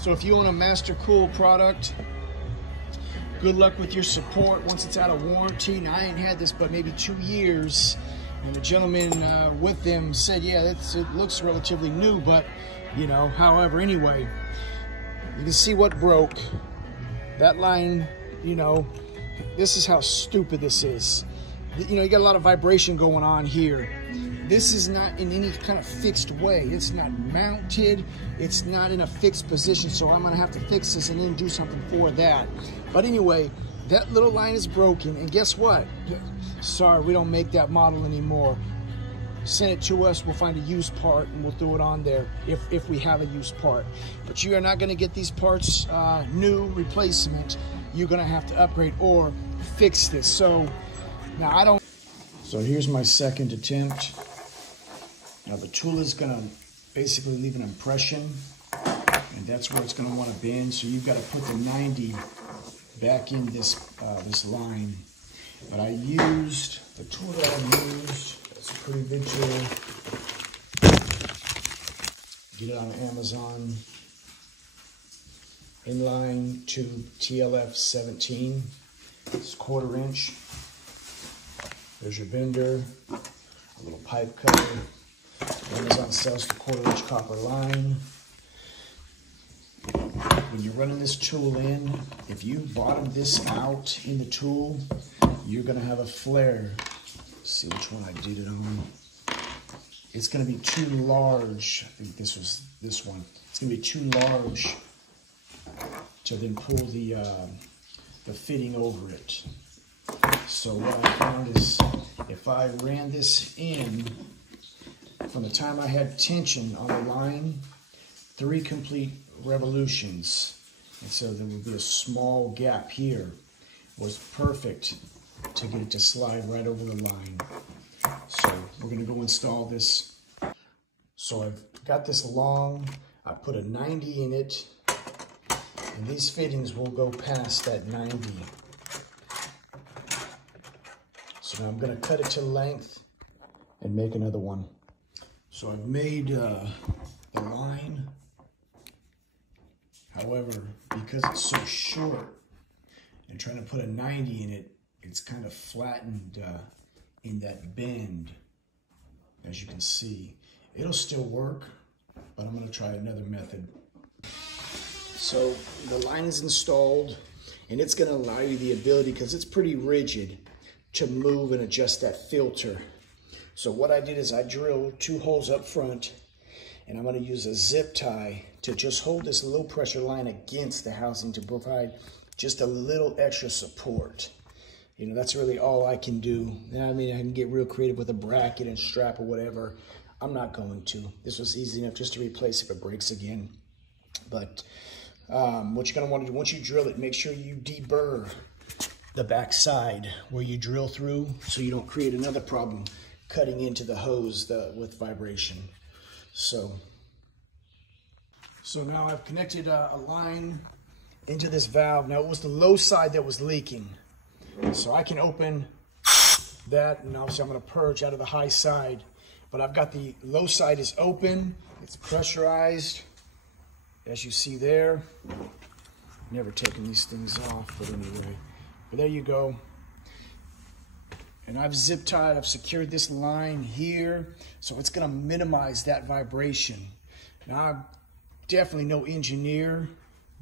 So if you own a Mastercool product, good luck with your support once it's out of warranty. Now, I ain't had this but maybe 2 years, and the gentleman with them said, yeah, it looks relatively new, but, you know, however, anyway, you can see what broke. That line, you know, this is how stupid this is. You know, you got a lot of vibration going on here. This is not in any kind of fixed way. It's not mounted. It's not in a fixed position. So I'm gonna have to fix this and then do something for that. But anyway, that little line is broken. And guess what? Sorry, we don't make that model anymore. Send it to us, we'll find a used part and we'll throw it on there if we have a used part. But you are not gonna get these parts new, replacement. You're gonna have to upgrade or fix this. So now I don't. So here's my second attempt. Now the tool is gonna basically leave an impression, and that's where it's gonna wanna bend. So you've gotta put the 90 back in this, this line. But I used, the tool that I used, it's a pretty big tool. Get it on Amazon. Inline tube TLF 17. It's 1/4 inch. There's your bender, a little pipe cutter. Amazon sells the 1/4 inch copper line. When you're running this tool in, if you bottom this out in the tool, you're gonna have a flare. Let's see which one I did it on. It's gonna be too large. I think this was this one. It's gonna be too large to then pull the fitting over it. So what I found is if I ran this in from the time I had tension on the line, 3 complete revolutions, and so there would be a small gap here, was perfect to get it to slide right over the line. So we're gonna go install this. So I've got this long, I put a 90 in it, and these fittings will go past that 90. So now I'm gonna cut it to length and make another one. So I've made the line. However, because it's so short and trying to put a 90 in it, it's kind of flattened in that bend, as you can see. It'll still work, but I'm gonna try another method. So the line is installed, and it's gonna allow you the ability, because it's pretty rigid, to move and adjust that filter. So what I did is I drilled 2 holes up front, and I'm gonna use a zip tie to just hold this low pressure line against the housing to provide just a little extra support. You know, that's really all I can do. I mean, I can get real creative with a bracket and strap or whatever. I'm not going to. This was easy enough just to replace if it breaks again. But what you're gonna wanna do, once you drill it, make sure you deburr the back side where you drill through so you don't create another problem cutting into the hose with vibration. So now I've connected a line into this valve. Now it was the low side that was leaking. So I can open that, and obviously I'm gonna purge out of the high side. But I've got the low side is open, it's pressurized, as you see there. Never taken these things off, but anyway. But there you go. And I've zip tied, I've secured this line here, so it's gonna minimize that vibration. Now, I'm definitely no engineer,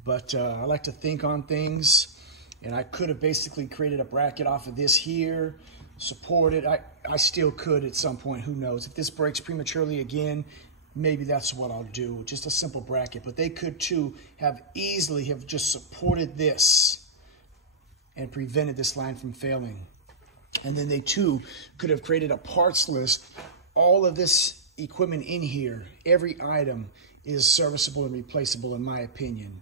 but I like to think on things. And I could have basically created a bracket off of this here, supported. I still could at some point, who knows. If this breaks prematurely again, maybe that's what I'll do, just a simple bracket. But they could too have easily have just supported this and prevented this line from failing. And then they too could have created a parts list. All of this equipment in here, every item is serviceable and replaceable in my opinion.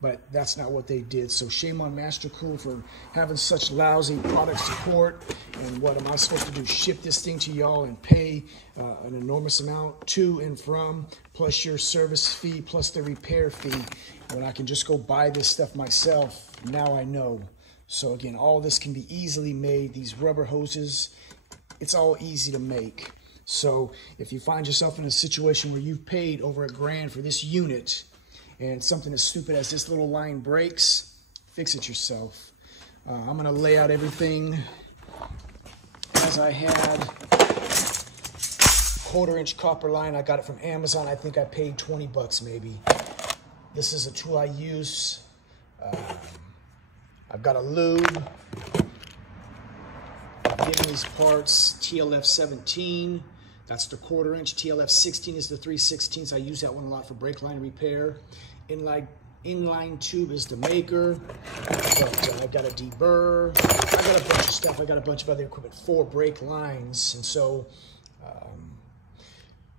But that's not what they did. So shame on Mastercool for having such lousy product support. And what am I supposed to do? Ship this thing to y'all and pay an enormous amount to and from, plus your service fee, plus the repair fee. When I can just go buy this stuff myself, now I know. So again, all this can be easily made. These rubber hoses, it's all easy to make. So if you find yourself in a situation where you've paid over $1,000 for this unit, and something as stupid as this little line breaks, fix it yourself. I'm gonna lay out everything as I had. 1/4-inch copper line. I got it from Amazon. I think I paid 20 bucks maybe. This is a tool I use. I've got a lube. Getting these parts, TLF 17. That's the 1/4-inch. TLF 16 is the 3/16. I use that one a lot for brake line repair. Inline tube is the maker. But I got a deburr. I got a bunch of stuff. I got a bunch of other equipment for brake lines. And so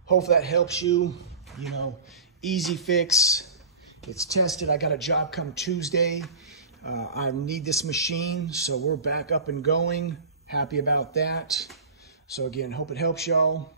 hopefully that helps you. You know, easy fix. It's tested. I got a job come Tuesday. I need this machine, so we're back up and going. Happy about that. So again, hope it helps y'all.